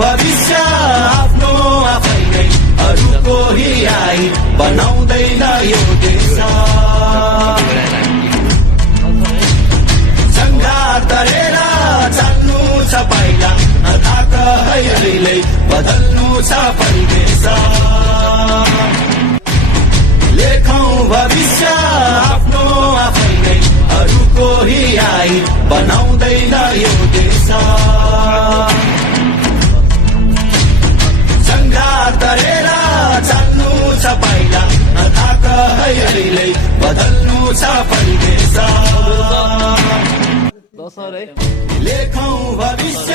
भविष्य आफ्नो आफैले अरूको हियाई बनाउँदैन यो देश सङ्घार गरेर चाल्नु छ पाइला नथाक अहिले बदल्नु छ परिवेश लेखौं भविष्य आफ्नो आफैले अरूको हियाई बनाउँदैन यो देश सङ्घार गरेर चाल्नु छ पाइला नथाक अहिले बदल्नु छ परिवेश लेखौं भविष्य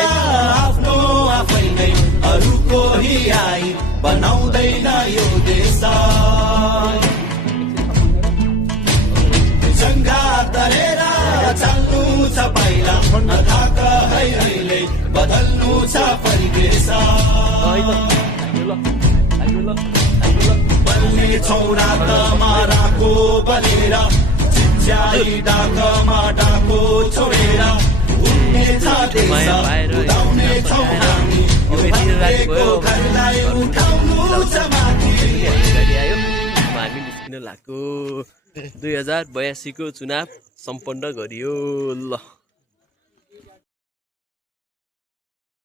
आफ्नो आफैले अरूको हियाई बनाउँदैन यो देश सङ्घार गरेर चाल्नु छ पाइला नथाक अहिले बदल्नु छ परिवेश बल्ने छौरा तमाराको बलेर चिच्याई डाकमा डाको छोडेर उड्ने छ देश उदाउने छौँ हामी यो भनेको घरलाई उठाउनु छ माथि हामी निस्किन लाग्यो 2082 को चुनाव सम्पन्न गरियो ल